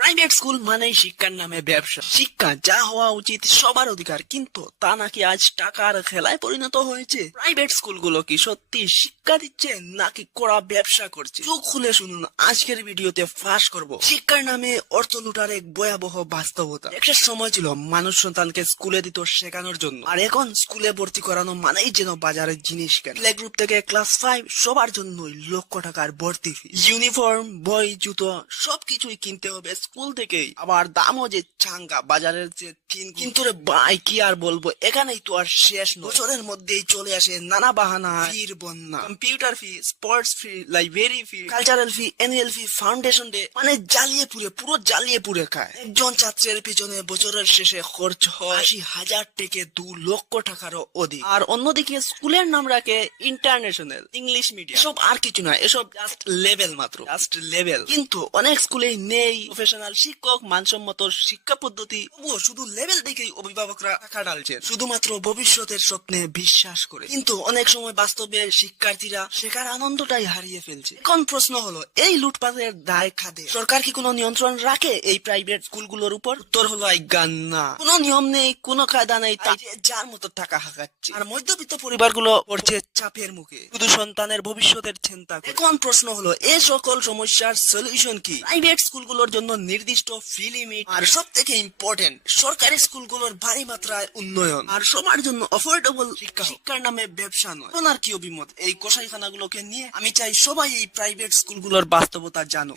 Private school মানেই শিক্ষার নামে ব্যবসা। শিক্ষা যা হওয়া উচিত সবার অধিকার, কিন্তু তা নাকি আজ টাকার খেলায় পরিণত হয়েছে। প্রাইভেট স্কুলগুলো কি সত্যি শিক্ষা দিচ্ছে নাকি কড়া ব্যবসা করছে? চোখ খুলে শুনুন, আজকের ভিডিওতে ফাঁস করব শিক্ষার নামে অর্থ লুটার এক ভয়াবহ বাস্তবতা। একটা সময় ছিল মানুষ সন্তানকে স্কুলে দিত শেখানোর জন্য, আর এখন স্কুলে ভর্তি করানো মানেই যেন বাজারের জিনিস কেন। প্লে গ্রুপ থেকে ক্লাস 5 সবার জন্যই লক্ষ টাকার ভর্তি ফি, ইউনিফর্ম, বই, জুতো সবকিছুই কিনতে হবে স্কুল থেকেই। আবার দামও যে চাঙ্গা, বাজারের যে কিন্তু রে ভাই কি আর বলবো, এখানেই তো আর শেষ নয়। বছরের মধ্যেই চলে আসে নানা বাহানা, ফির বন্যা, কম্পিউটার ফি, স্পোর্টস ফি, লাইব্রেরি ফি, কালচারাল ফি, অ্যানুয়াল ফি, ফাউন্ডেশন ডে, মানে পুরো জ্বালিয়ে পুরে খায়। একজন ছাত্রের পিছনে বছরের শেষে খরচ হয় 80,000 থেকে 2 লক্ষ টাকারও অধিক। আর অন্যদিকে স্কুলের নাম রাখে ইন্টারন্যাশনাল, ইংলিশ মিডিয়াম। এসব আর কিছু না, এসব জাস্ট লেভেল মাত্র, জাস্ট লেভেল। কিন্তু অনেক স্কুলেই নেই প্রফেশনাল শিক্ষক, মানসম্মত শিক্ষা পদ্ধতি। তবুও শুধু লেভেল দেখেই অভিভাবকরা টাকা ঢালছেন, শুধুমাত্র ভবিষ্যতের স্বপ্নে বিশ্বাস করে। কিন্তু অনেক সময় বাস্তবে শিক্ষার্থীরা শেখার আনন্দটাই হারিয়ে ফেলছে। এখন প্রশ্ন হলো, এই লুটপাটের দায় খাদে সরকার কি কোনো নিয়ন্ত্রণ রাখে এই প্রাইভেট স্কুলগুলোর উপর? উত্তর হলো আজ্ঞান না। কোনো নিয়ম নেই, কোনো কায়দা নেই, তাই যে যার মতো টাকা হাঁকাচ্ছে। আর মধ্যবিত্ত পরিবারগুলো পড়ছে চাপের মুখে, শুধু সন্তানের ভবিষ্যতের চিন্তা করে। এখন প্রশ্ন হলো, এই সকল সমস্যার সলিউশন কি? প্রাইভেট স্কুলগুলোর জন্য নির্দিষ্ট ফি লিমিট, আর সব থেকে ইম্পর্টেন্ট সরকারি স্কুলগুলোর ভারী মাত্রায় উন্নয়ন, আর সবার জন্য অফোর্ডেবল শিক্ষা। শিক্ষার নামে ব্যবসা নয়। আপনার কি অভিমত এই কসাইখানাগুলোকে নিয়ে? আমি চাই সবাই এই প্রাইভেট স্কুলগুলোর বাস্তবতা জানুক।